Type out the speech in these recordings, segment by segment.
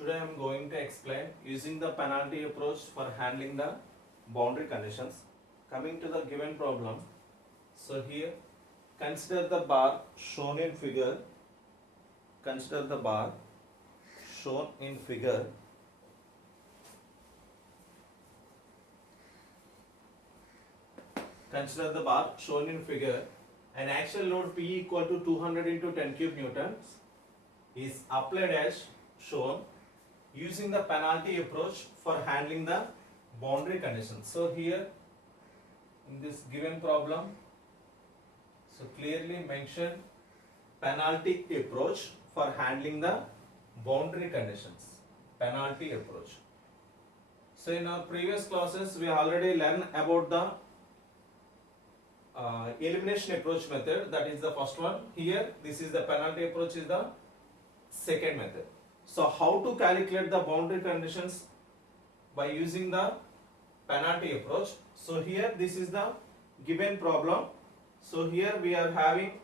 Today I am going to explain using the penalty approach for handling the boundary conditions. Coming to the given problem, so here consider the bar shown in figure. Consider the bar shown in figure. Consider the bar shown in figure. An axial load P equal to 200 into 10 cube newtons is applied as shown using the penalty approach for handling the boundary conditions. So here in this given problem, so clearly mention penalty approach for handling the boundary conditions. Penalty approach. So in our previous classes we already learned about the elimination approach method, that is the first one. Here this is the penalty approach is the second method. So how to calculate the boundary conditions by using the penalty approach? So here this is the given problem. So here we are having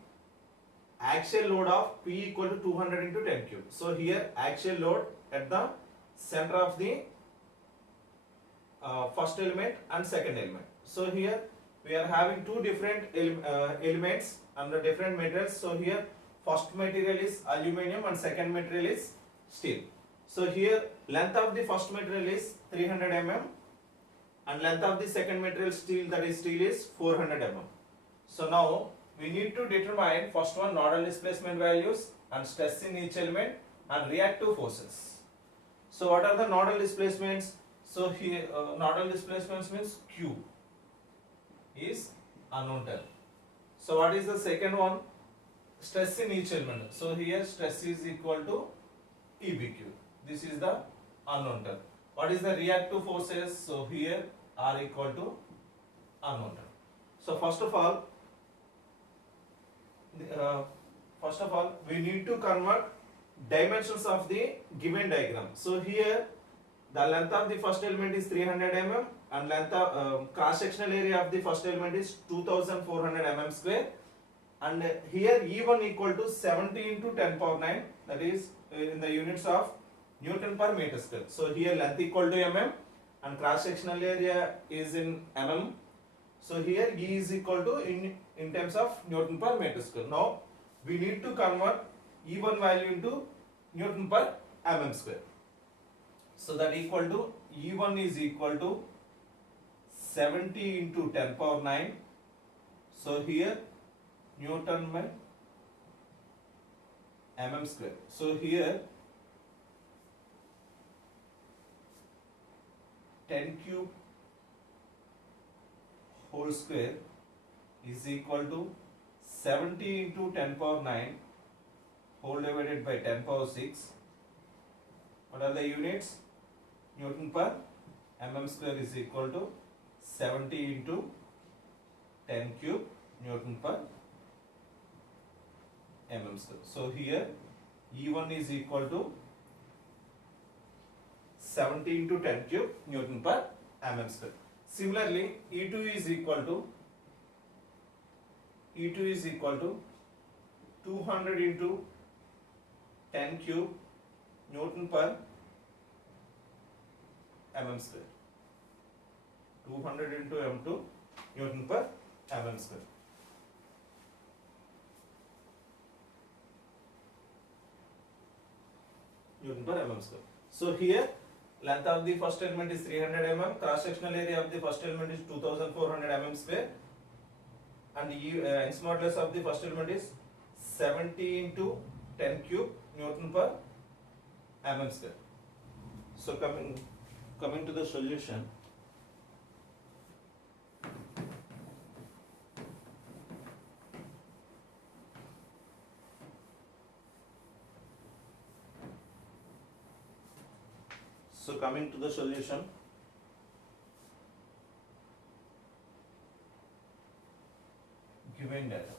axial load of P equal to 200 into 10 cube. So here axial load at the center of the first element and second element. So here we are having two different elements under different materials. So here first material is aluminum and second material is steel. So here length of the first material is 300 mm and length of the second material steel, that is steel, is 400 mm. So now we need to determine first one nodal displacement values and stress in each element and reactive forces. So what are the nodal displacements? So here nodal displacements means Q is unknown term. So what is the second one? Stress in each element. So here stress is equal to EBQ. This is the unknown term. What is the reactive forces? So here R equal to unknown term. So first of all we need to convert dimensions of the given diagram. So here the length of the first element is 300 mm and length of cross sectional area of the first element is 2400 mm square, and here E1 equal to 70 into 10 power 9, that is in the units of Newton per meter square. So here length equal to mm and cross sectional area is in mm. So here E is equal to in terms of Newton per meter square. Now we need to convert E1 value into Newton per mm square. So that equal to E1 is equal to 70 into 10 power 9. So here Newton by mm square. So here 10 cube whole square is equal to 70 into 10 power 9 whole divided by 10 power 6. What are the units? Newton per mm square is equal to 70 into 10 cube Newton per mm square. So here E1 is equal to 70 into 10 cube Newton per mm square. Similarly, E2 is equal to 200 into 10 cube Newton per mm square. 200 into m2 Newton per mm square. Newton per mm square. So here length of the first element is 300 mm, cross sectional area of the first element is 2400 mm square, and Young's modulus of the first element is 70 into 10 cube Newton per mm square. So coming to the solution. So coming to the solution, given data.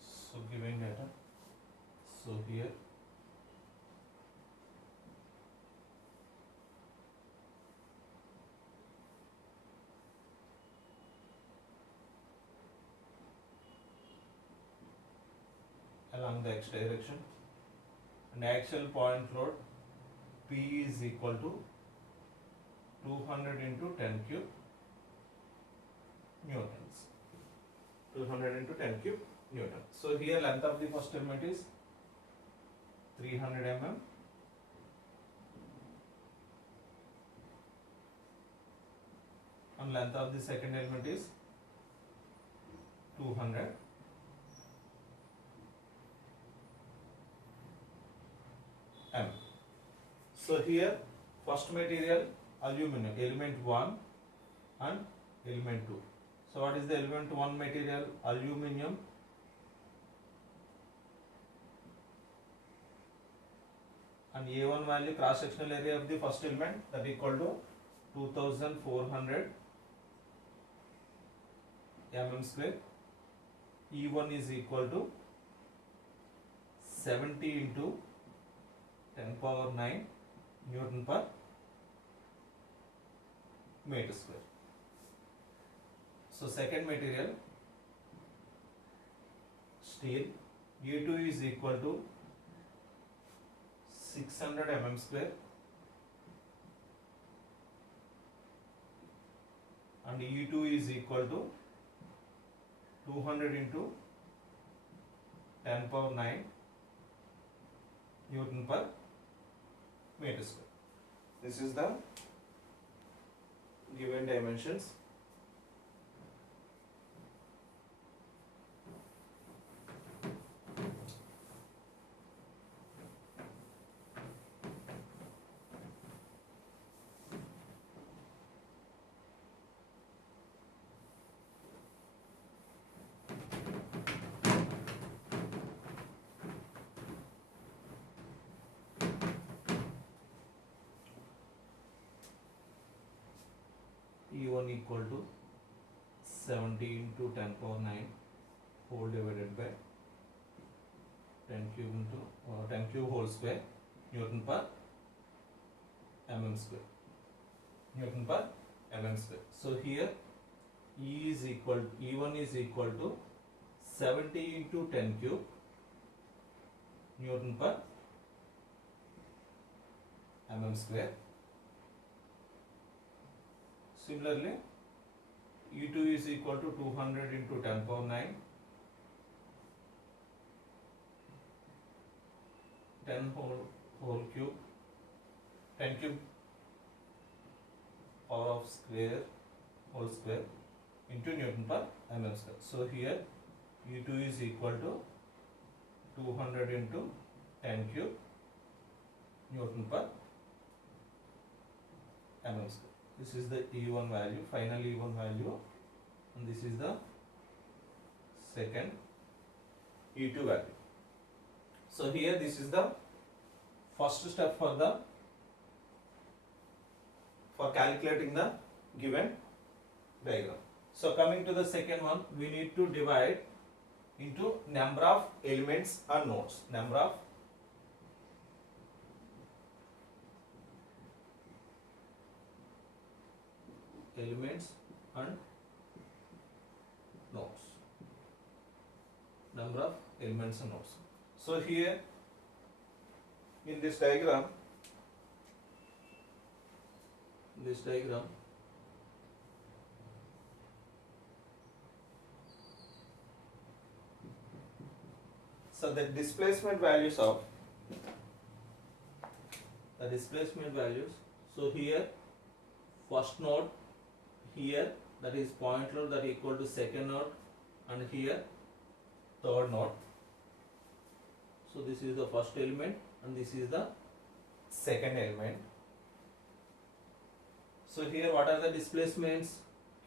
So given data. So here along the x direction, and axial point load P is equal to 200 into 10 cube newtons. 200 into 10 cube newton. So here length of the first element is 300 mm. And length of the second element is 200. M. So here first material aluminum, element 1 and element 2. So what is the element 1 material? Aluminum. And A1 value, cross sectional area of the first element, that equal to 2400 mm square. E1 is equal to 70 into 10 power 9 Newton per meter square. So second material, steel, E2 is equal to 600 mm square, and E2 is equal to 200 into 10 power 9 Newton per meter square. This is the given dimensions. E1 equal to 70 into 10 power 9 whole divided by 10 cube into 10 cube whole square Newton per mm square. Newton per mm square. So here E1 is equal to 70 into 10 cube Newton per mm square. Similarly, E2 is equal to 200 into 10 power 9, 10 whole cube, 10 cube power of square whole square into Newton per mm square. So here E2 is equal to 200 into 10 cube Newton per mm square. This is the E1 value, final E1 value, and this is the second E2 value. So here this is the first step for calculating the given diagram. So coming to the second one, we need to divide into number of elements and nodes. Number of elements and nodes. Number of elements and nodes. So here in this diagram, so the displacement values, so here first node, here that is point load, that equal to second node, and here third node. So this is the first element and this is the second element. So here what are the displacements?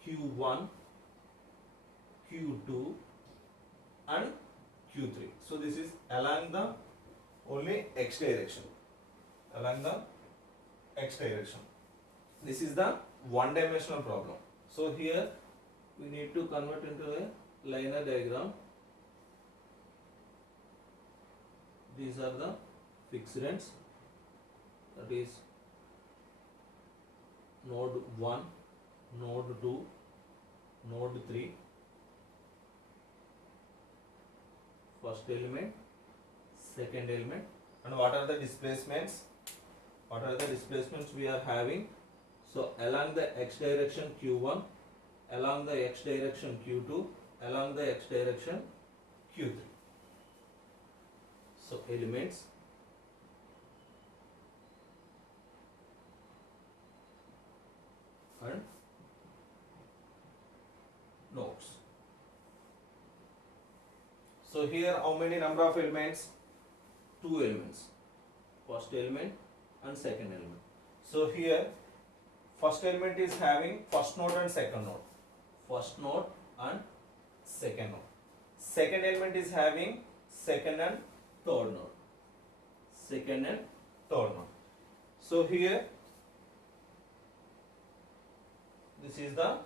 Q1, Q2 and Q3. So this is along the only x direction. This is the one dimensional problem. So here we need to convert into a linear diagram. These are the fixed ends, that is node 1, node 2, node 3, first element, second element. And what are the displacements? What are the displacements we are having? So along the x direction q1, along the x direction q2, along the x direction q3. So elements and nodes. So here how many number of elements? Two elements, first element and second element. So here first element is having first node and second node, first node and second node. Second element is having second and third node, second and third node. So here this is the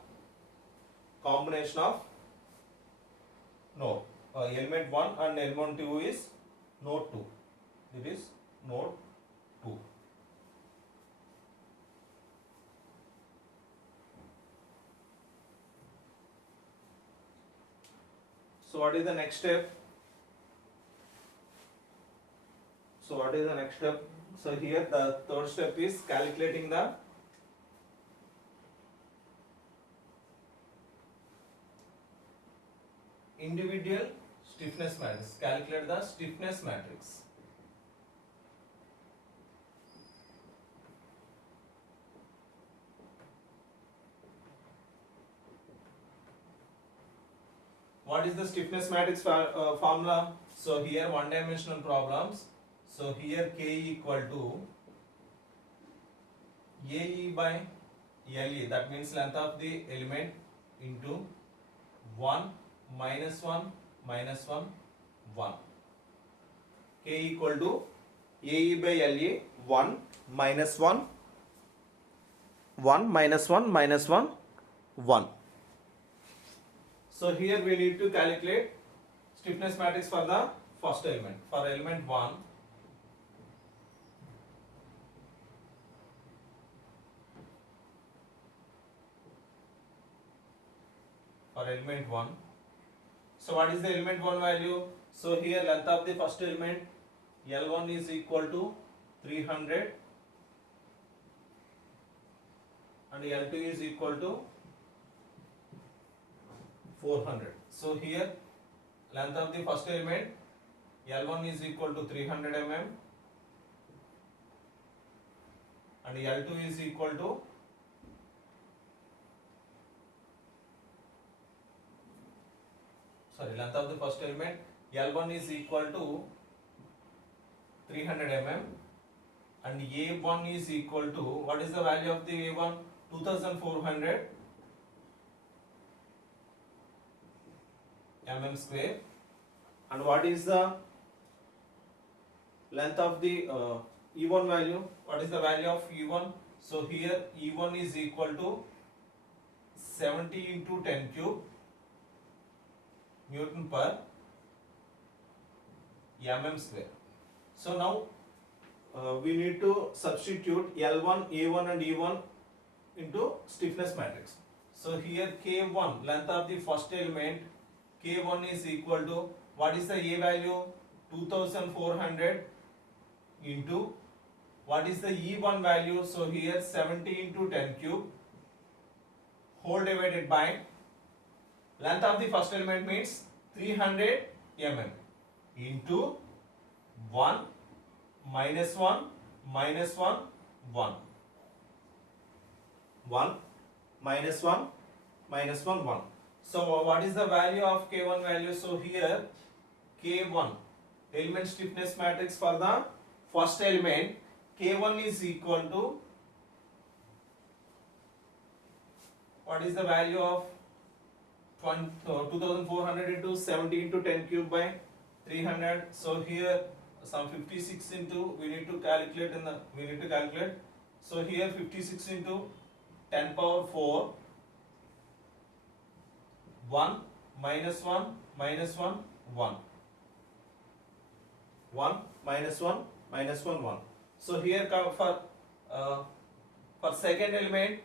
combination of node. Element 1 and element 2 is node 2. It is node 2. So what is the next step? So what is the next step? So here the third step is calculating the individual stiffness matrix. Calculate the stiffness matrix. What is the stiffness matrix formula? So here one dimensional problems. So here K equal to AE by LE, that means length of the element into 1 minus 1 minus 1 1. K equal to AE by LE 1 minus 1 1 minus 1 minus 1 1. So here we need to calculate stiffness matrix for the first element. For element 1, so what is the element 1 value? So here length of the first element L1 is equal to 300 and L2 is equal to 400. So here length of the first element L1 is equal to 300 mm and L2 is equal to length of the first element L1 is equal to 300 mm and A1 is equal to, what is the value of the A1? 2400 mm square. And what is the length of the E1 value? What is the value of E1? So here E1 is equal to 70 into 10 cube Newton per mm square. So now we need to substitute L1, A1 and E1 into stiffness matrix. So here K1, length of the first element, K1 is equal to, what is the A value? 2400 into, what is the E1 value? So here 70 into 10 cube whole divided by length of the first element means 300 mm into 1 minus 1 minus 1 1 1 minus 1 minus 1 1. So what is the value of K1 value? So here K1 element stiffness matrix for the first element, K1 is equal to, what is the value of 2400 into 70 into 10 cube by 300. So here some 56 into, we need to calculate. So here 56 into 10 power 4 1 minus 1 minus 1 1 1 minus 1 minus 1 1. So here for second element,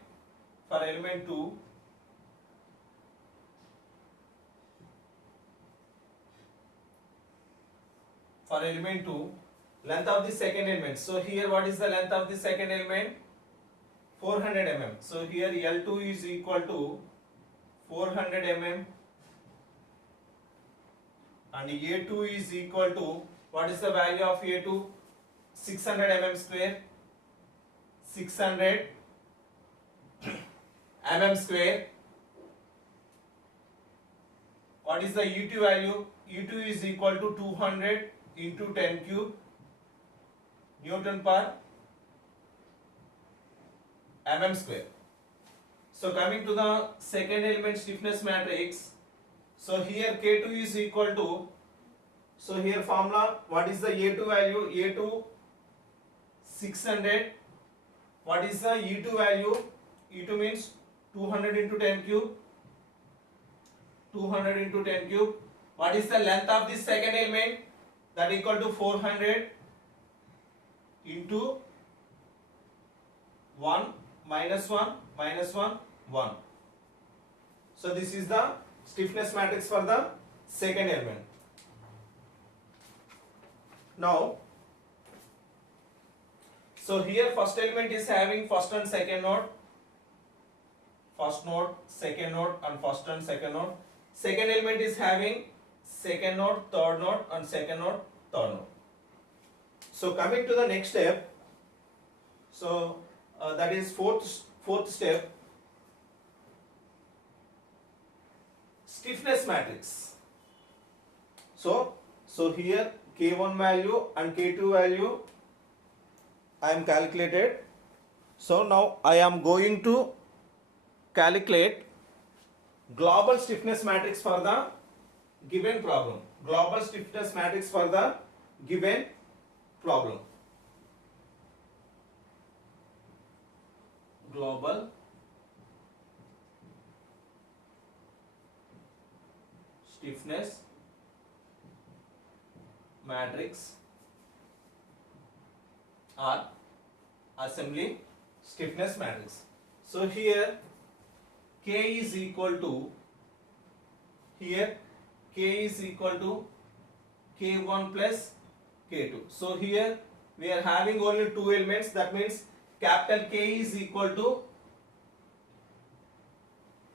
for element 2, for element 2, length of the second element. So here what is the length of the second element? 400 mm. So here L2 is equal to 400 mm and A2 is equal to, what is the value of A2? 600 mm square. 600 mm square. What is the U2 value? U2 is equal to 200 into 10 cube Newton per mm square. So coming to the second element stiffness matrix, so here K2 is equal to, so here formula, what is the A2 value? A2 600. What is the E2 value? E2 means 200 into 10 cube. 200 into 10 cube. What is the length of this second element? That equal to 400 into 1 minus 1 minus 1 1. So this is the stiffness matrix for the second element. Now, so here first element is having first and second node, first node, second node and first and second node. Second element is having second node, third node and second node, third node. So coming to the next step, so that is fourth step, stiffness matrix. So here K1 value and K2 value I am calculated. So now I am going to calculate global stiffness matrix for the given problem. Global stiffness matrix for the given problem. Global stiffness matrix or assembly stiffness matrix. So here K is equal to, here K is equal to K1 plus K2. So here we are having only two elements, that means capital K is equal to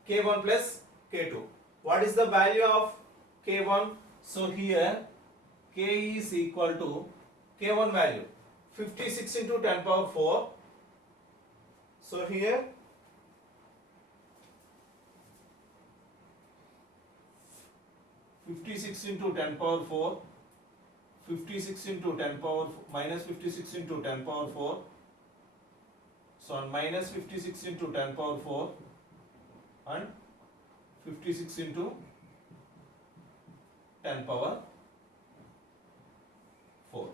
K1 plus K2. What is the value of K1? So here K is equal to K1 value 56 into 10 power 4. So here 56 into 10 power 4, 56 into 10 power minus 56 into 10 power 4. So minus 56 into 10 power 4 and 56 into 10 power 4.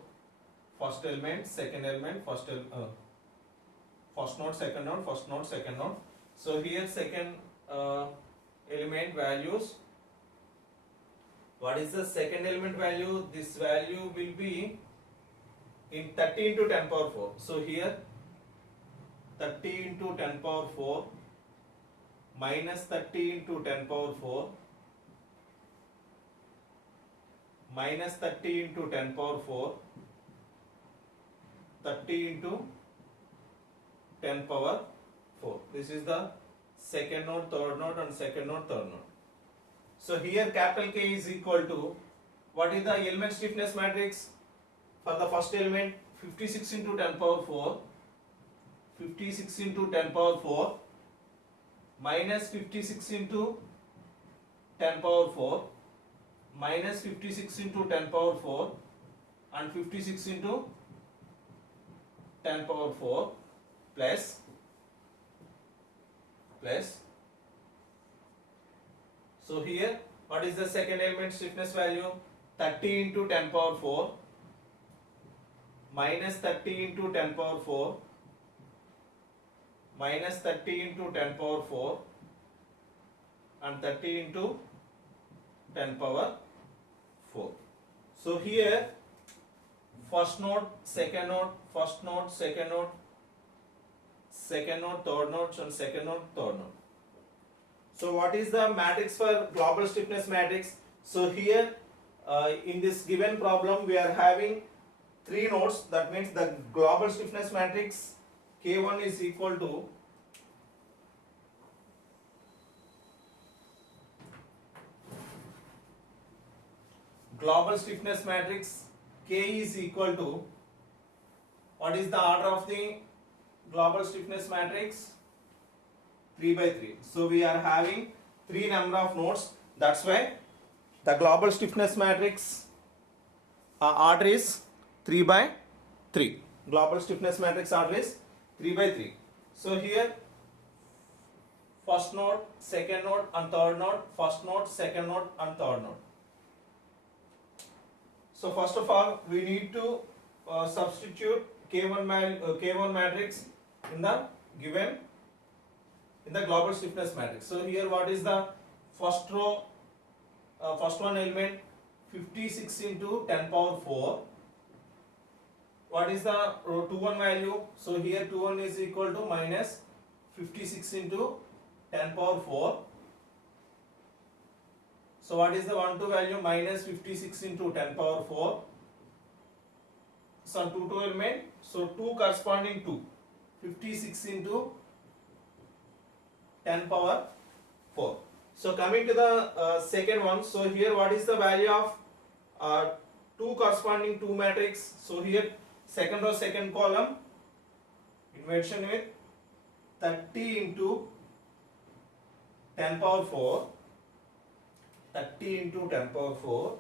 First element, second element, first node, second node, first node, second node. So here second element values. What is the second element value? This value will be in 30 into 10 power 4. So here 30 into 10 power 4 minus 30 into 10 power 4 minus 30 into 10 power 4 30 into 10 power 4. This is the second node, third node and second node, third node. So here capital K is equal to, what is the element stiffness matrix for the first element? 56 into 10 power 4, 56 into 10 power 4 minus 56 into 10 power 4 minus 56 into 10 power 4 and 56 into 10 power 4 plus so here what is the second element stiffness value? 30 into 10 power 4 minus 30 into 10 power 4 minus 30 into 10 power 4 and 30 into 10 power 4. So here first node, second node, first node, second node, second node, third node and second node, third node. So what is the matrix for global stiffness matrix? So here in this given problem we are having three nodes. That means the global stiffness matrix K1 is equal to global stiffness matrix K is equal to, what is the order of the global stiffness matrix? 3 by 3. So we are having three number of nodes. That's why the global stiffness matrix order is 3 by 3. Global stiffness matrix order is 3 by 3. So here first node, second node and third node, first node, second node and third node. So first of all we need to substitute K1 matrix in the given in the global stiffness matrix. So here what is the first row, first one element 56 into 10 power 4. What is the row 2 1 value? So here 2 1 is equal to minus 56 into 10 power 4. So what is the 1 2 value? Minus 56 into 10 power 4. Some 2 2 element. So 2 corresponding to 56 into 10 power 4. So coming to the second one. So here what is the value of 2 corresponding to matrix? So here second row second column inversion with 30 into 10 power 4. 30 into 10 power 4.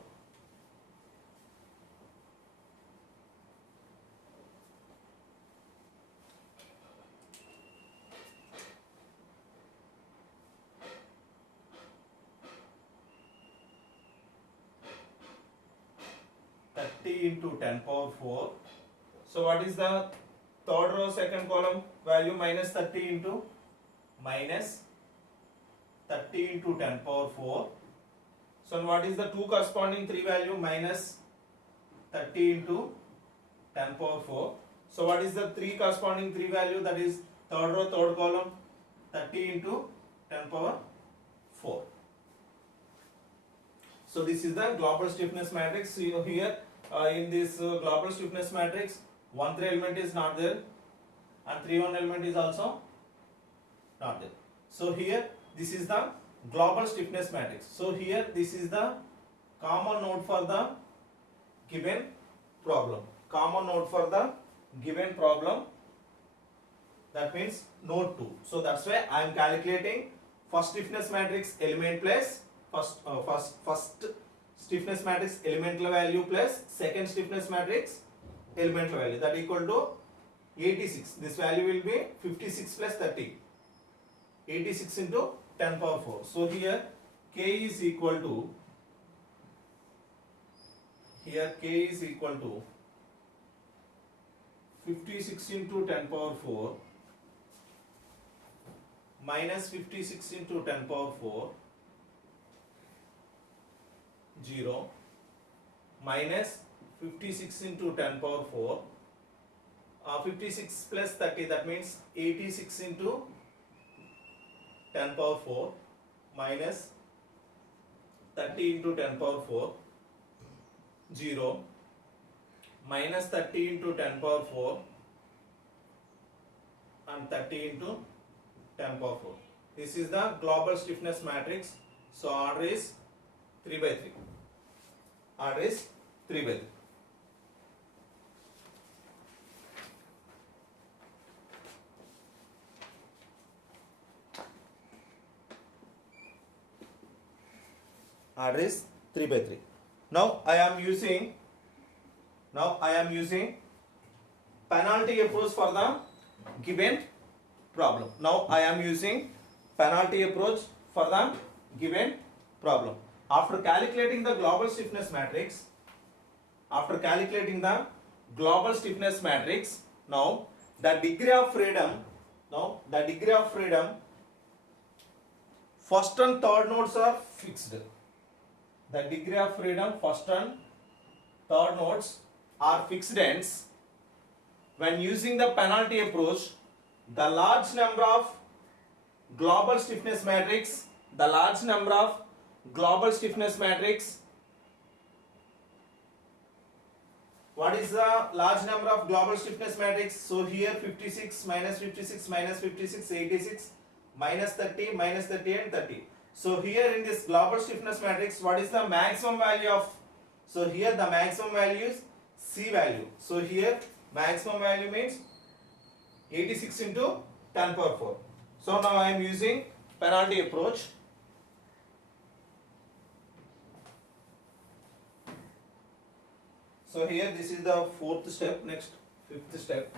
Into 10 power 4. So what is the third row second column value? Minus 30 into minus 30 into 10 power 4. So what is the 2 corresponding 3 value? Minus 30 into 10 power 4. So what is the 3 corresponding 3 value? That is third row third column 30 into 10 power 4. So this is the global stiffness matrix. So here in this global stiffness matrix 1 3 element is not there and 3 1 element is also not there. So here this is the global stiffness matrix. So here this is the common node for the given problem. Common node for the given problem, that means node 2. So that's why I am calculating first stiffness matrix element plus first stiffness matrix elemental value plus second stiffness matrix elemental value, that equal to 86. This value will be 56 plus 30. 86 into 10 power 4. So here K is equal to, here K is equal to 56 into 10 power 4 minus 56 into 10 power 4 0 minus 56 into 10 power 4 56 plus 30, that means 86 into 10 power 4 minus 30 into 10 power 4 0 minus 30 into 10 power 4 and 30 into 10 power 4. This is the global stiffness matrix. So order is 3 by 3. Order is 3 by 3. Order is 3 by 3. Now I am using penalty approach for the given problem. Now I am using penalty approach for the given problem. After calculating the global stiffness matrix, now the degree of freedom, first and third nodes are fixed. The degree of freedom, first and third nodes are fixed ends. When using the penalty approach, the large number of global stiffness matrix What is the large number of global stiffness matrix? So here 56 minus 56 minus 56 86 minus 30 minus 30 and 30. So here in this global stiffness matrix, what is the maximum value of? So here the maximum value is C value. So here maximum value means 86 into 10 power 4. So now I am using penalty approach. So here this is the fourth step. Next, fifth step.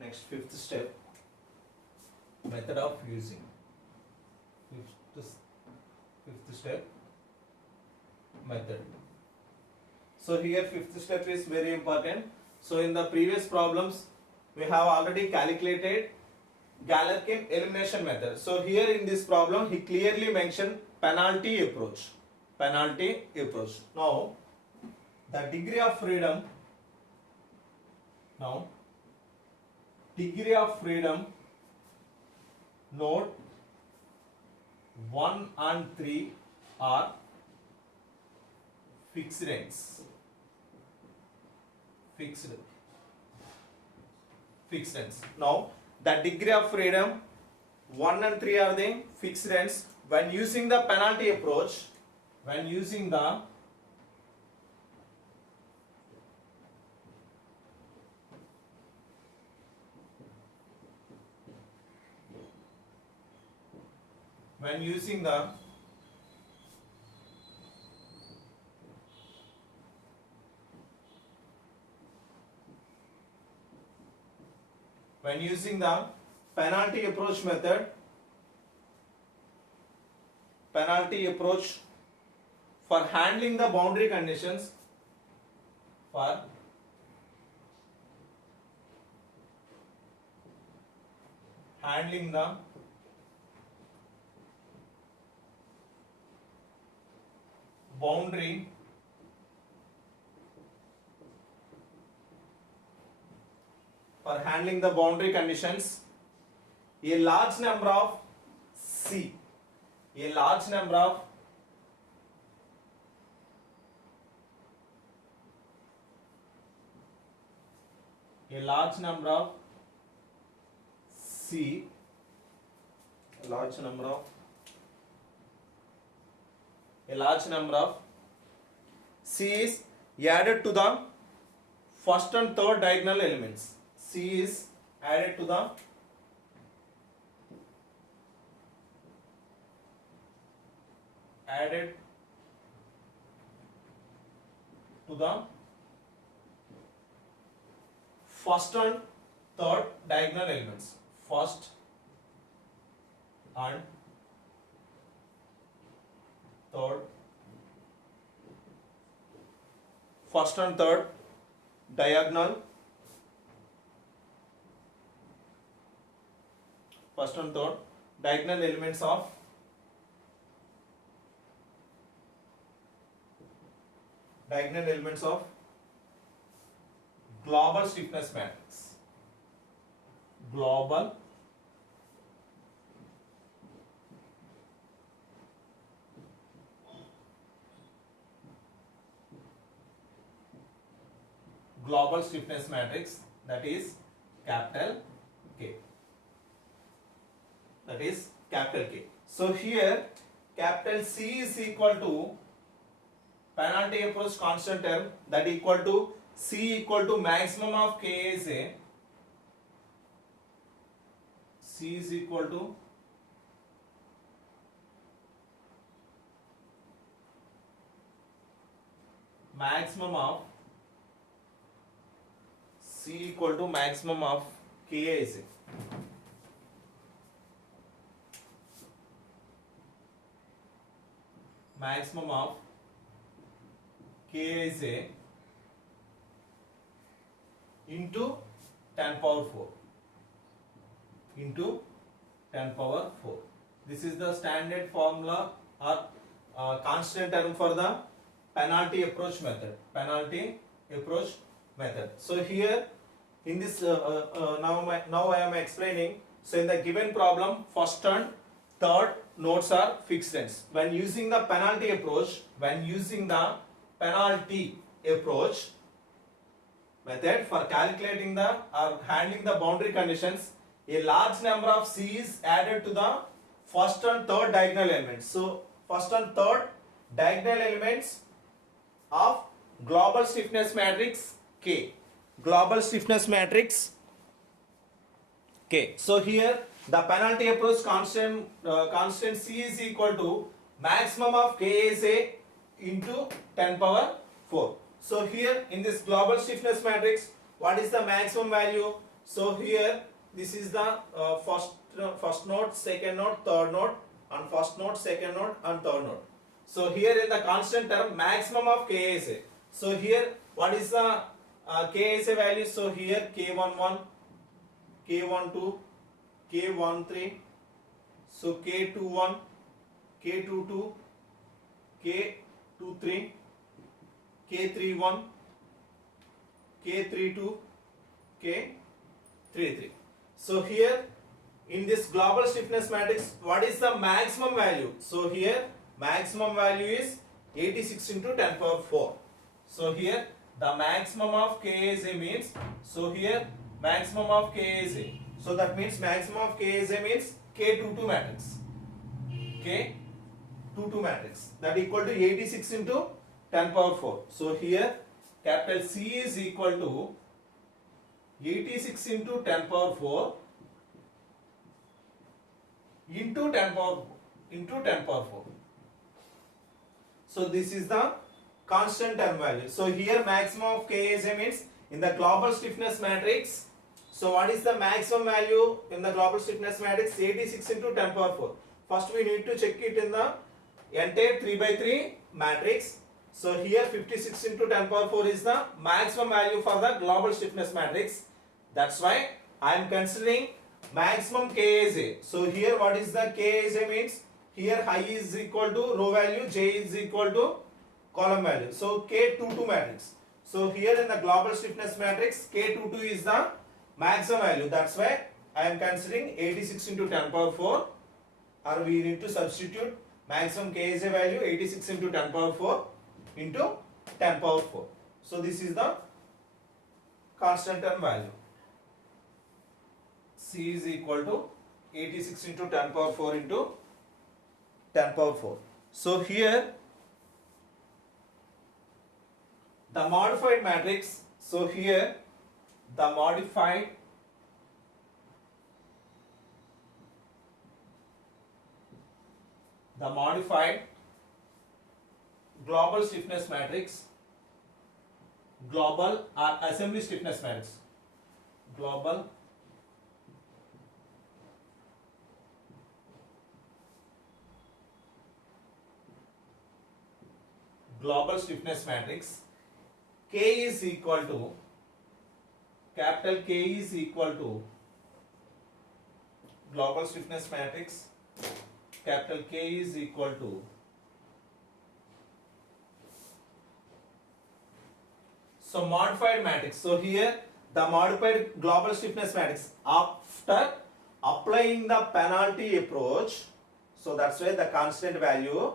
Next, fifth step, method of using. Fifth step, method. So here fifth step is very important. So in the previous problems, we have already calculated Galerkin elimination method. So here in this problem, he clearly mentioned penalty approach. Penalty approach. Now, the degree of freedom. Now, degree of freedom, note 1 and 3 are fixed ends. Fixed ends. Now, the degree of freedom 1 and 3 are the fixed ends. When using the penalty approach, when using the penalty approach method, penalty approach for handling the boundary conditions, for handling the boundary conditions, a large number of C, a large number of C, a large number of C is added to the first and third diagonal elements. C is added to the first and third diagonal elements. First and third diagonal elements of global stiffness matrix. Global stiffness matrix, that is capital K. So here capital C is equal to penalty approach constant term, that equal to C equal to maximum of K is a C is equal to maximum of K is a maximum of K is a into 10 power 4 into 10 power 4. This is the standard formula or constant term for the penalty approach method. Penalty approach method. So here in this now I am explaining. So in the given problem, first and third nodes are fixed ends. When using the penalty approach method for calculating the or handling the boundary conditions, a large number of C is added to the first and third diagonal elements. So first and third diagonal elements of global stiffness matrix K. Global stiffness matrix K. So here the penalty approach constant C is equal to maximum of K is A into 10 power 4. So here in this global stiffness matrix, what is the maximum value? So here this is the first node, second node, third node, and first node, second node, and third node. So here in the constant term, maximum of K is A. So here what is the K is A value? So here K11, K12, K13, so K21, K22, K23, K31, K32, K33. So here in this global stiffness matrix, what is the maximum value? So here maximum value is 86 into 10 power 4. So here the maximum of K is A means, so here maximum of K is A. So that means maximum of K is A means K22 matrix. K22 matrix that equal to 86 into 10 power 4. So here capital C is equal to 86 into 10 power 4 into 10 power 4. So this is the constant term value. So here maximum of K is A means in the global stiffness matrix. So what is the maximum value in the global stiffness matrix? 86 into 10 power 4. First we need to check it in the entire 3 by 3 matrix. So here 56 into 10 power 4 is the maximum value for the global stiffness matrix. That's why I am considering maximum K is A. So here what is the K is A means? Here I is equal to row value, J is equal to column value. So K22 matrix. So here in the global stiffness matrix, K22 is the maximum value. That's why I am considering 86 into 10 power 4, or we need to substitute maximum K is A value 86 into 10 power 4 into 10 power 4. So this is the constant term value. C is equal to 86 into 10 power 4 into 10 power 4. So here the modified matrix. So here the modified global stiffness matrix, global or assembly stiffness matrix, global stiffness matrix, K is equal to capital K is equal to global stiffness matrix, capital K is equal to so modified matrix. So here the modified global stiffness matrix after applying the penalty approach. So that's why the constant value.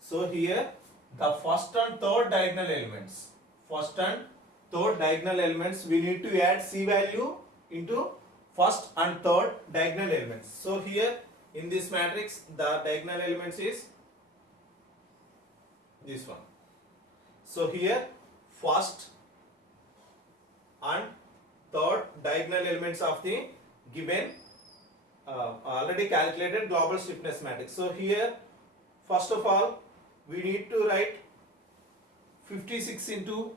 So here the first and third diagonal elements, we need to add C value into first and third diagonal elements. So here in this matrix the diagonal elements is this one. So here first and third diagonal elements of the given already calculated global stiffness matrix. So here first of all we need to write 56 into 56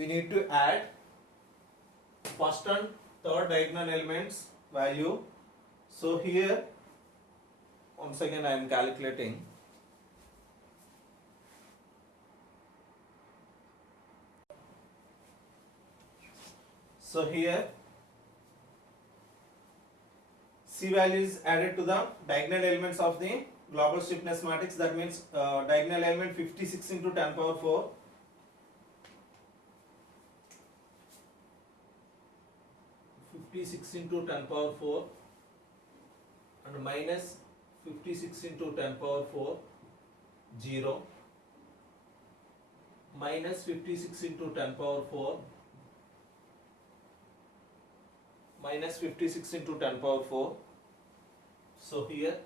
we need to add first and third diagonal elements value. So here once again I am calculating. So here C value is added to the diagonal elements of the global stiffness matrix. That means diagonal element 56 into 10 power 4. 56 into 10 power 4 and minus 56 into 10 power 4 0 minus 56 into 10 power 4 minus 56 into 10 power 4. So here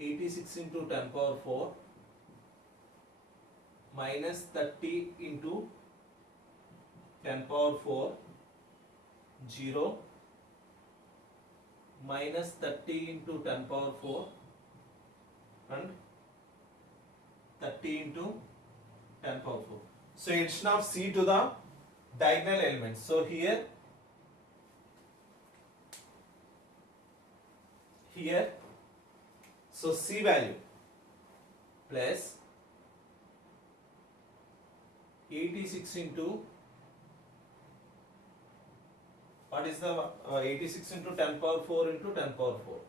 86 into 10 power 4 minus 30 into 10 power 4 0 minus 30 into 10 power 4 and 30 into 10 power 4. So addition of C to the diagonal elements. So here so C value plus 86 into what is the 86 into 10 power 4 into 10 power 4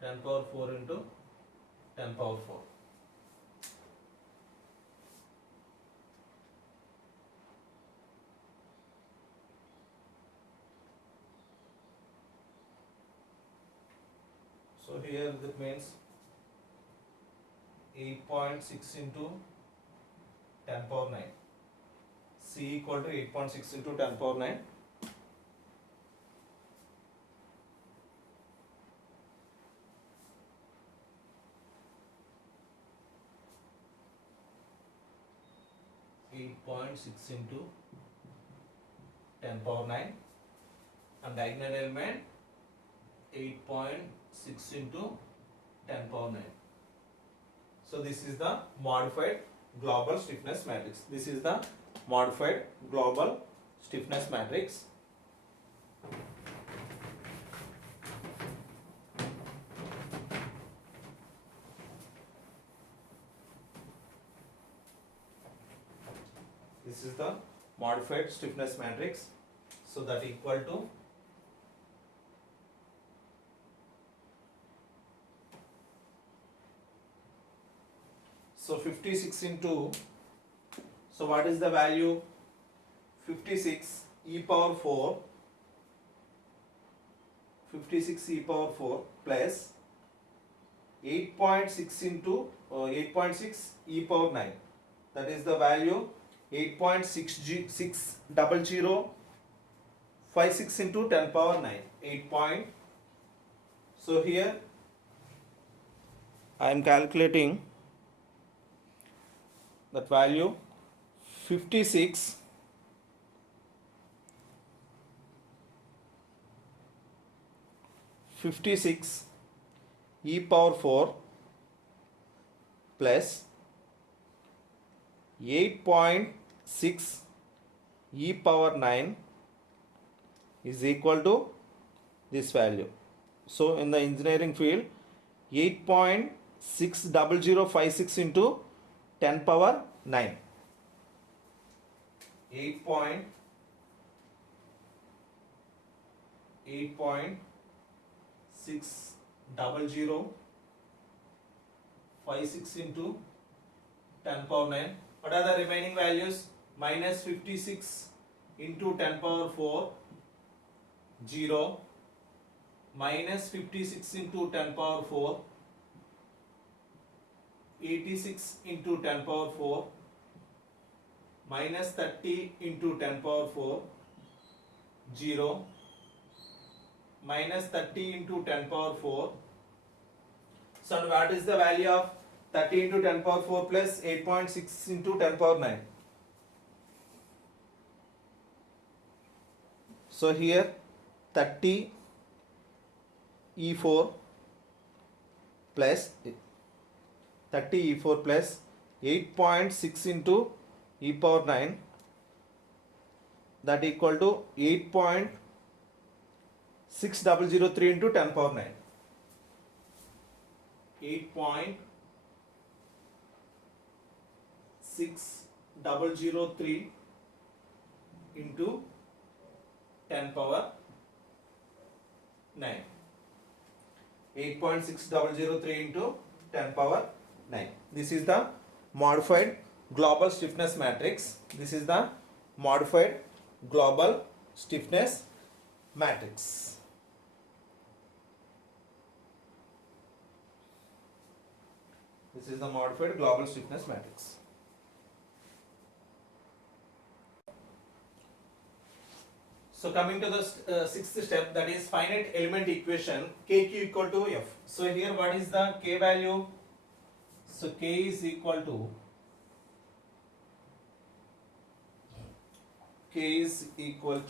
10 power 4 into 10 power 4. So here that means 8.6 into 10 power 9. C equal to 8.6 into 10 power 9. .6 into 10 power 9 and diagonal element 8.6 into 10 power 9. So this is the modified global stiffness matrix. This is the modified global stiffness matrix. This is the modified stiffness matrix. So that equal to so 56 into, so what is the value? 56 e power 4 56 e power 4 plus 8.6 into 8.6 e power 9, that is the value 8.60056 into 10 power 9 8. So here I am calculating that value 56 e power 4 plus 8.6 e power 9 is equal to this value. So in the engineering field 8.60056 into 10 power 9 8.60056 into 10 power 9. What are the remaining values? Minus 56 into 10 power 4 0 minus 56 into 10 power 4 86 into 10 power 4 minus 30 into 10 power 4 0 minus 30 into 10 power 4. So what is the value of 30 into 10 power 4 plus 8.6 into 10 power 9? So here 30 E4 plus 30 E4 plus 8.6 into e power 9 that equal to 8.6003 into 10 power 9. 8.6003 into 10 power 9. 8.6003 into 10 power 9. This is the modified global stiffness matrix. This is the modified global stiffness matrix. This is the modified global stiffness matrix. So coming to the sixth step, that is finite element equation, kq equal to f. So here what is the k value? So k is equal to k is equal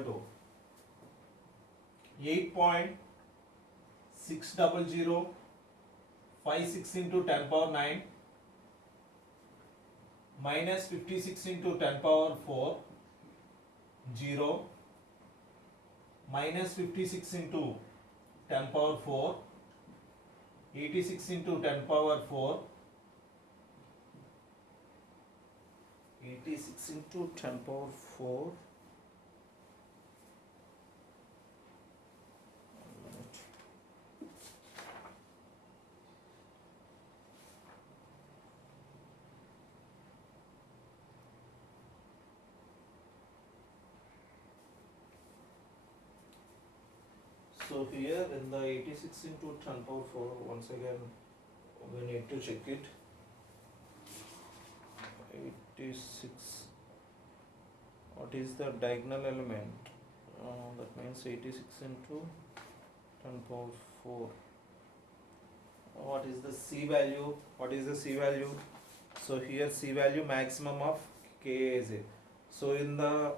to 8.60056 into 10 power 9 minus 56 into 10 power 4 0 minus 56 into 10 power 4 86 into 10 power 4 86 into 10 power 4 So here in the 86 into 10 power 4, once again we need to check it. 86, what is the diagonal element? That means 86 into 10 power 4. What is the C value? What is the C value? So here C value maximum of K is it. So in the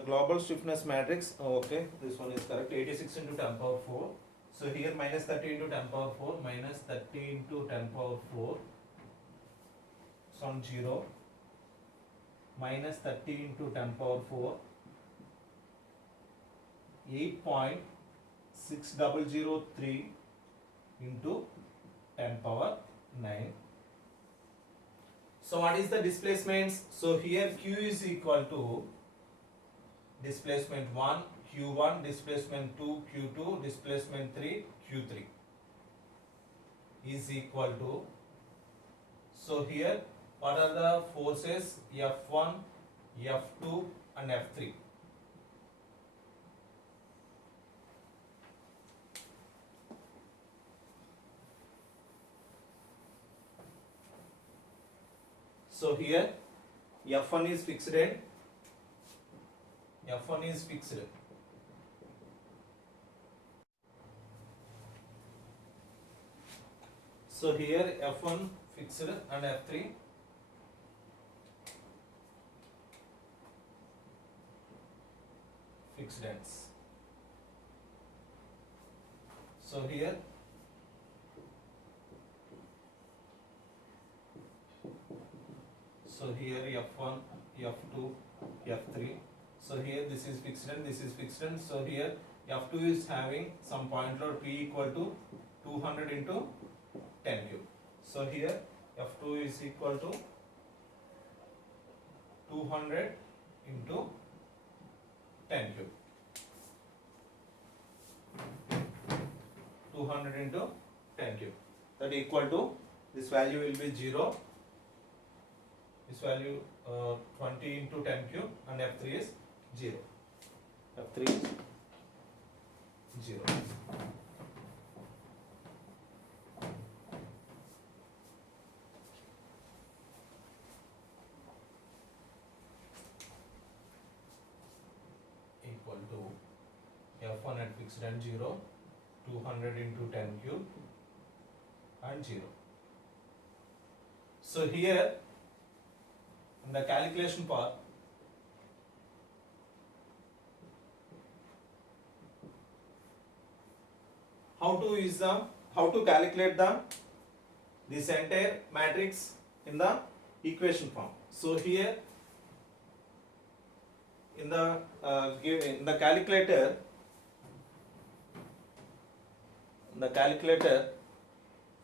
global stiffness matrix, okay, this one is correct, 86 into 10 power 4. So here minus 30 into 10 power 4 minus 30 into 10 power 4, some 0, minus 30 into 10 power 4, 8.6003 into 10 power 9. So what is the displacements? So here Q is equal to displacement 1 Q1, displacement 2 Q2, displacement 3 Q3 is equal to, so here what are the forces? F1, F2 and F3. So here F1 is fixed and F1 is fixed. So here F1 fixed and F3 fixed ends. So here F1, F2, F3. So here this is fixed and this is fixed and so here F2 is having some point load P equal to 200 into 10 cube. So here F2 is equal to 200 into 10 cube. 200 into 10 cube. That equal to, this value will be 0. This value 20 into 10 cube and F3 is 0. F3 is 0. Equal to F1 at fixed and 0, 200 into 10 cube and 0. So here in the calculation part, how to use the how to calculate this entire matrix in the equation form. So here in the calculator,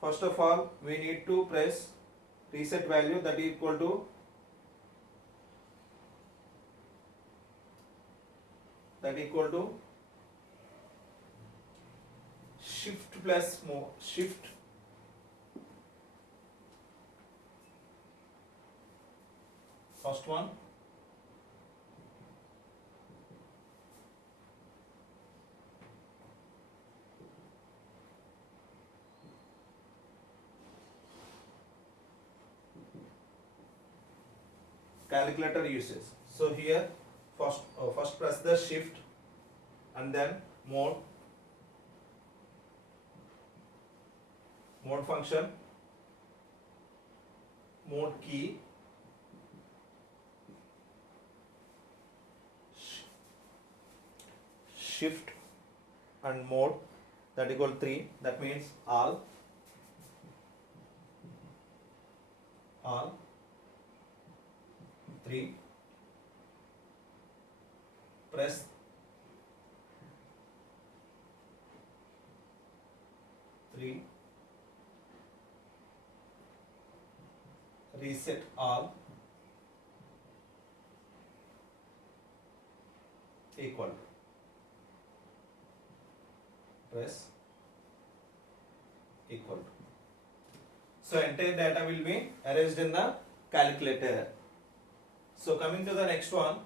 first of all we need to press reset value, that is equal to shift plus more shift first one calculator uses. So here first press the shift and then mode function, mode key, shift and mode, that equal 3, that means all 3, press reset all equal to, press equal to. So entire data will be arranged in the calculator. So coming to the next one,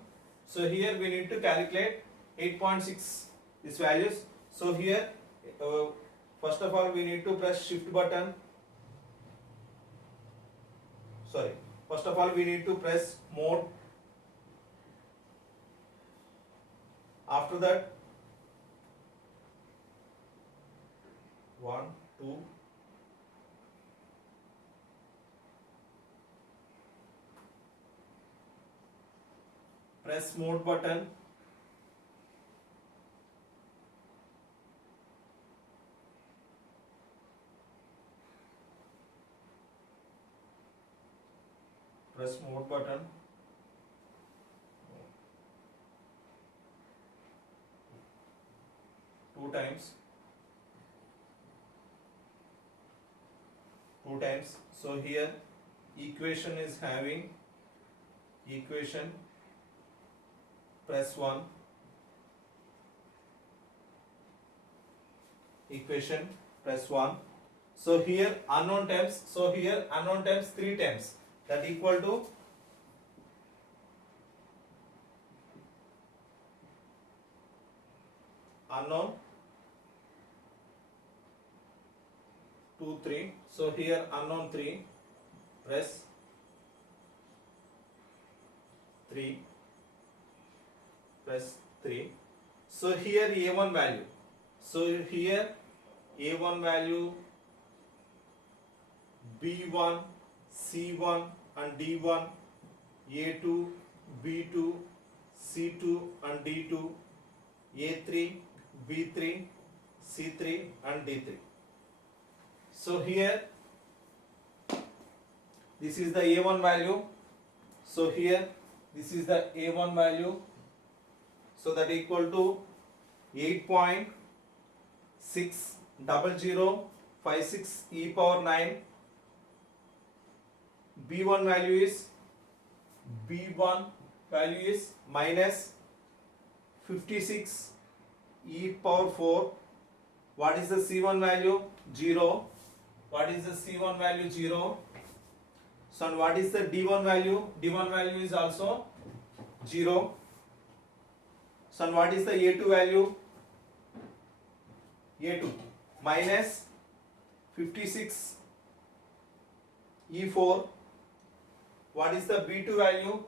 so here we need to calculate 8.6 these values. So here first of all we need to press shift button, first of all we need to press mode, after that 1 2 press mode button, press mode button, two times. So here equation is having equation, press 1, equation, press 1. So here unknown terms, 3 times, that equal to unknown 2 3. So here unknown 3, press 3, press 3. So here A1 value, B1, C1 and D1, A2, B2, C2 and D2, A3, B3, C3 and D3. So here this is the A1 value. So here this is the A1 value. So that equal to 8.60056 e power 9. B1 value is minus 56 e power 4. What is the C1 value? 0. What is the C1 value? 0. So and what is the D1 value? D1 value is also 0. So and what is the A2 value? A2 minus 56 E4. What is the B2 value?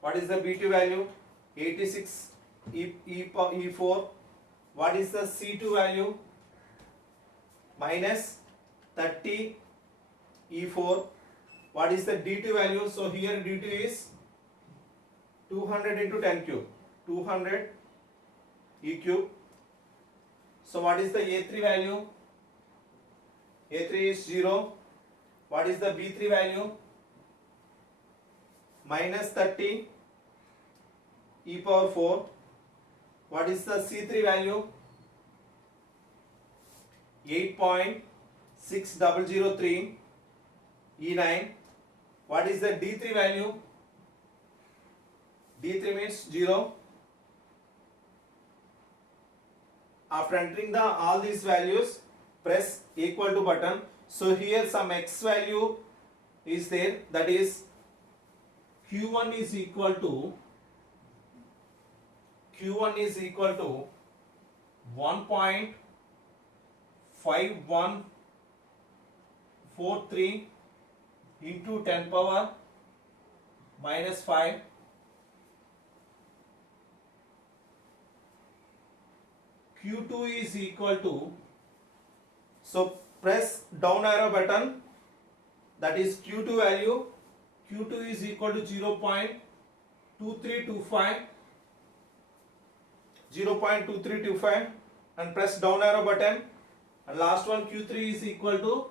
What is the B2 value? 86 E4. What is the C2 value? Minus 30 E4. What is the D2 value? So here D2 is 200 into 10 cube, 200 E cube. So what is the A3 value? A3 is 0. What is the B3 value? Minus 30 e power 4. What is the C3 value? 8.6003 E9. What is the D3 value? D3 means 0. After entering all these values, press equal to button. So here some x value is there, that is Q1 is equal to 1.5143 into 10 power minus 5. Q2 is equal to, so press down arrow button, that is Q2 value. Q2 is equal to 0.2325 and press down arrow button, and last one Q3 is equal to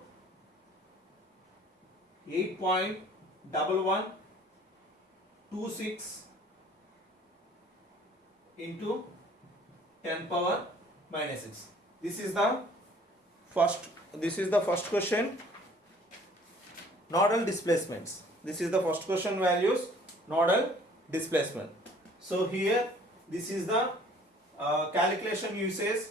8.1126 into 10 power minus 6. This is the first question, nodal displacements. This is the first question values, nodal displacement. So here this is the calculation usage.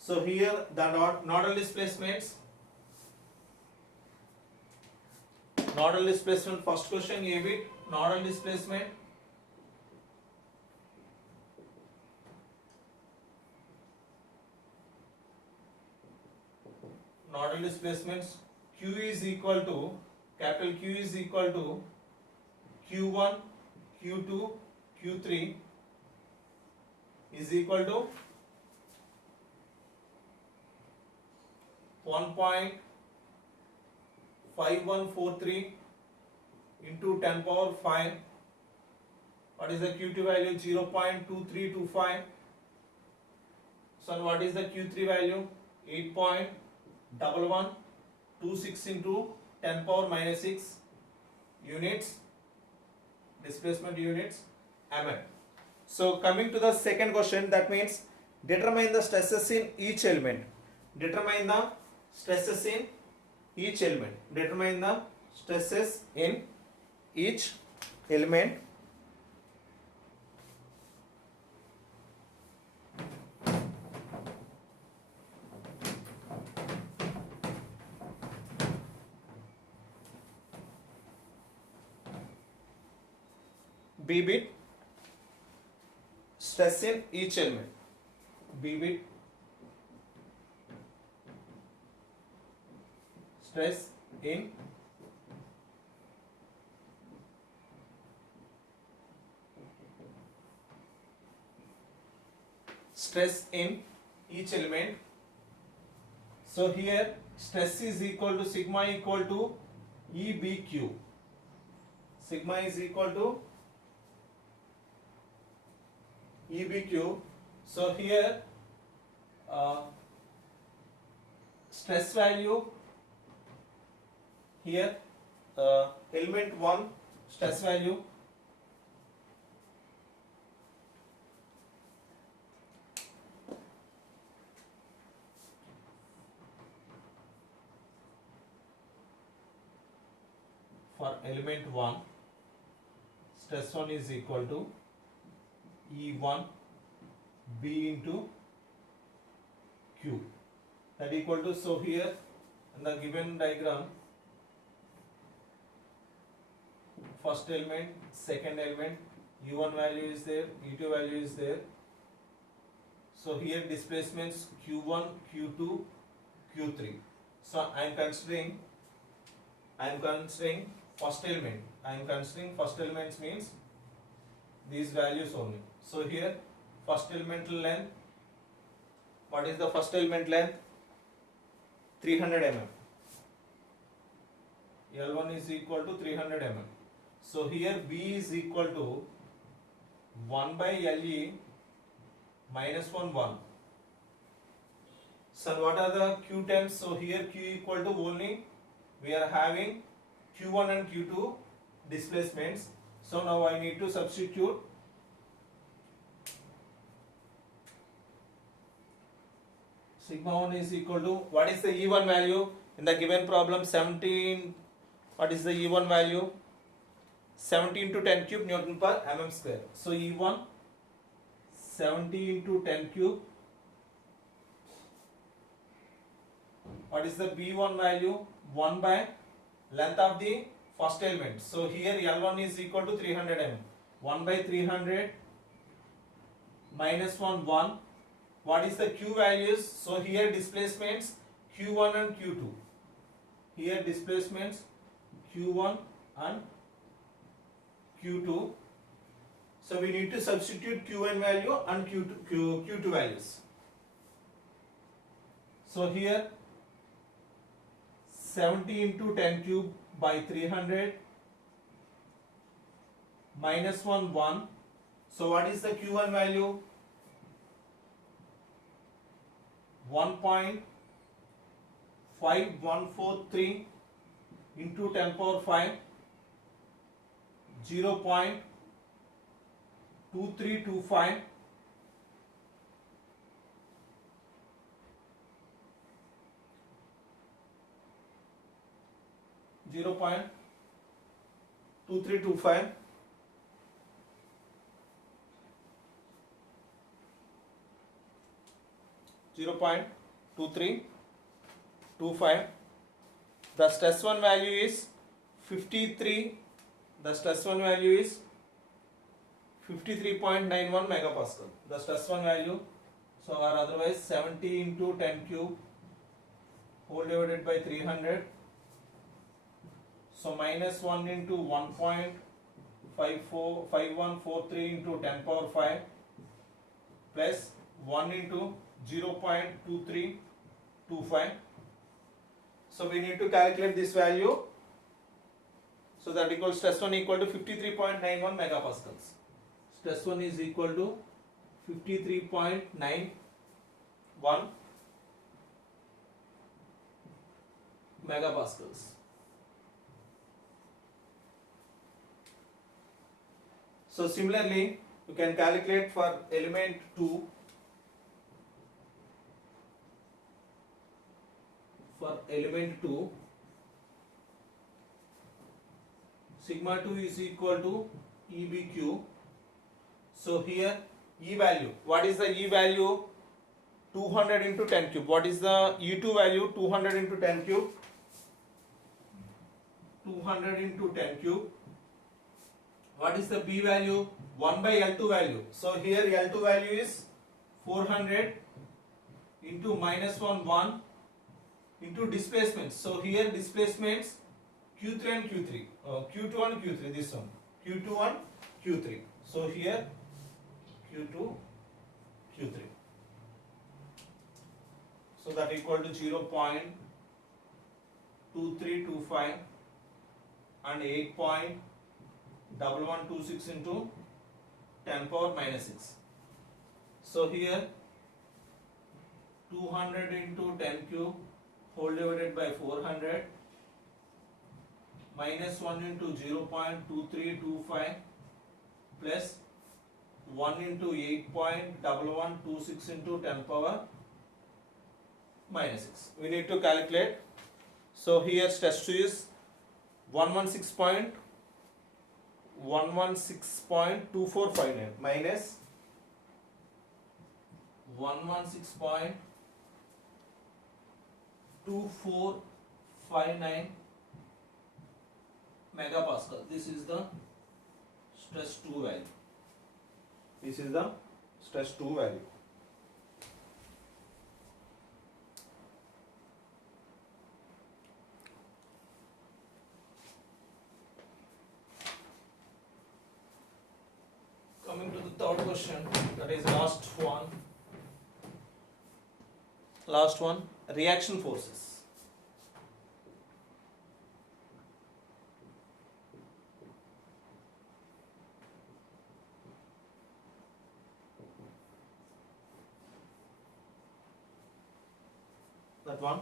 So here the nodal displacements. Nodal displacement, first question A bit, nodal displacement. Nodal displacements, Q is equal to, capital Q is equal to Q1, Q2, Q3 is equal to 1.5143 into 10 power 5. What is the Q2 value? 0.2325. So what is the Q3 value? 8.1126 into 10 power minus 6 units, displacement units, mm. So coming to the second question, that means determine the stresses in each element. Determine the stresses in each element. Determine the stresses in each element. B bit, stress in each element. B bit, stress in each element. So here stress is equal to sigma equal to EBQ. Sigma is equal to EBQ. So here stress value, here element 1 stress value, for element 1 stress 1 is equal to E1 B into Q, that equal to, so here in the given diagram, first element, second element, U1 value is there, U2 value is there. So here displacements Q1, Q2, Q3. So I am considering first element. I am considering first elements means these values only. So here first elemental length, what is the first element length? 300 mm. L1 is equal to 300 mm. So here B is equal to 1 by LE minus 1. So what are the Q terms? So here Q equal to only we are having Q1 and Q2 displacements. So now I need to substitute sigma 1 is equal to, what is the E1 value in the given problem? 17. What is the E1 value? 17 to 10 cube Newton per mm square. So E1 70 into 10 cube. What is the B1 value? 1 by length of the first element. So here L1 is equal to 300 mm. 1 by 300 minus 1. What is the Q values? So here displacements Q1 and Q2. Here displacements Q1 and Q2. So we need to substitute Q1 value and Q2 values. So here 70 into 10 cube by 300 minus 1. So what is the Q1 value? 1.5143 into 10 power 5, 0.2325 0.2325 0.2325. The stress 1 value is 53. The stress 1 value is 53.91 megapascal. The stress 1 value. So or otherwise 70 into 10 cube whole divided by 300. So minus 1 into 1.5143 into 10 power 5 plus 1 into 0.2325. So we need to calculate this value. So that equals stress 1 equal to 53.91 megapascals. Stress 1 is equal to 53.91 megapascals. So similarly, you can calculate for element 2. For element 2, sigma 2 is equal to EBQ. So here E value, what is the E value? 200 into 10 cube. What is the E2 value? 200 into 10 cube. 200 into 10 cube. What is the B value? 1 by L2 value. So here L2 value is 400 into minus 1 into displacements. So here displacements Q3 and Q3. Q2 and Q3. This one. Q2 and Q3. So here Q2, Q3. So that equal to 0.2325 and 8.1126 into 10 power minus 6. So here 200 into 10 cube whole divided by 400 minus 1 into 0.2325 plus 1 into 8.1126 into 10 power minus 6. We need to calculate. So here stress 2 is 116.2459 minus 116.2459 megapascal. This is the stress 2 value. This is the stress 2 value. Coming to the third question, that is last one, reaction forces. that one.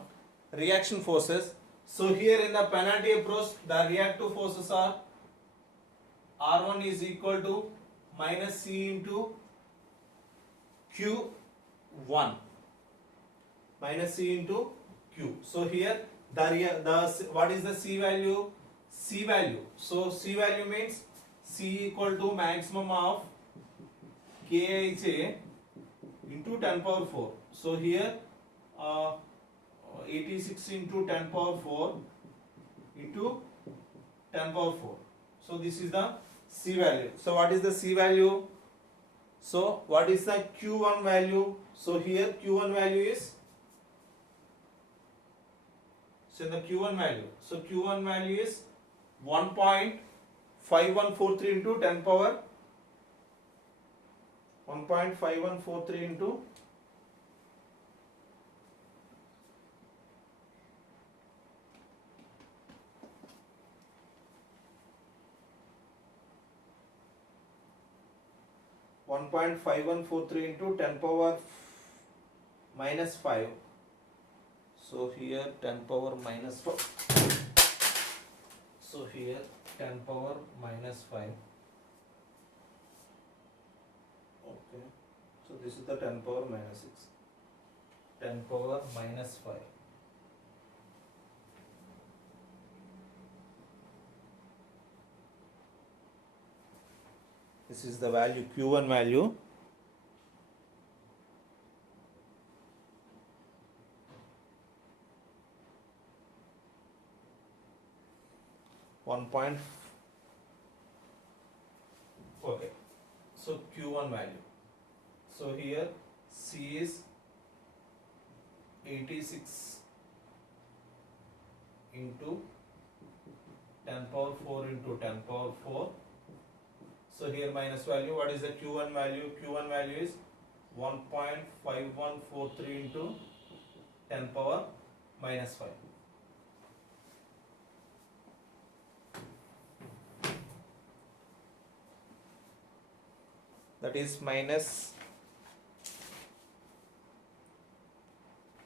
Reaction forces. So here in the penalty approach, the reactive forces are R1 is equal to minus C into Q1 minus C into Q. So here what is the C value? C value. So C value means C equal to maximum of Kij into 10 power 4. So here 86 into 10 power 4 into 10 power 4. So this is the C value. So what is the C value? So what is the Q1 value? So here Q1 value is, so the Q1 value. So Q1 value is 1.5143 into 10 power 1.5143 into 1.5143 into 10 power minus 5. So here 10 power minus 4. So here 10 power minus 5. Okay. So this is the 10 power minus 6. 10 power minus 5. This is the value, Q1 value. Okay. So Q1 value. So here C is 86 into 10 power 4 into 10 power 4. So here minus value, what is the Q1 value? Q1 value is 1.5143 into 10 power minus 5. That is minus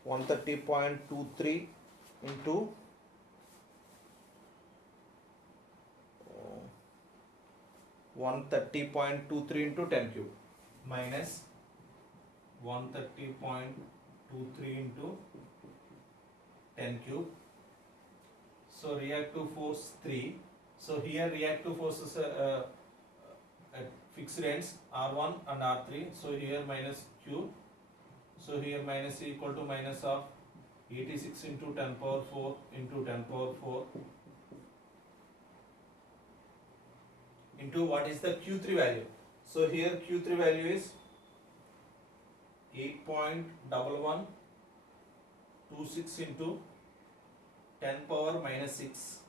130.23 into 130.23 into 10 cube minus 130.23 into 10 cube. So reactive force 3. So here reactive forces at fixed ends R1 and R3. So here minus Q. So here minus equal to minus of 86 into 10 power 4 into 10 power 4 into what is the Q3 value. So here Q3 value is 8.1126 into 10 power minus 6.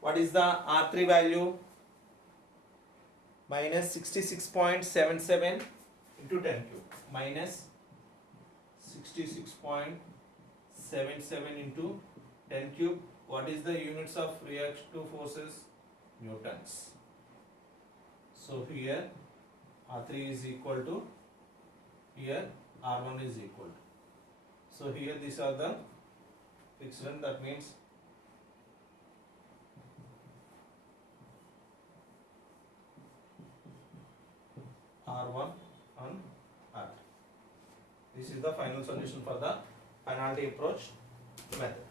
What is the R3 value? Minus 66.77 into 10 cube. Minus 66.77 into 10 cube. What is the units of reactive forces? Newtons. So here R3 is equal to, here R1 is equal to. So here these are the fixed end, that means R1 and R2. This is the final solution for the penalty approach method.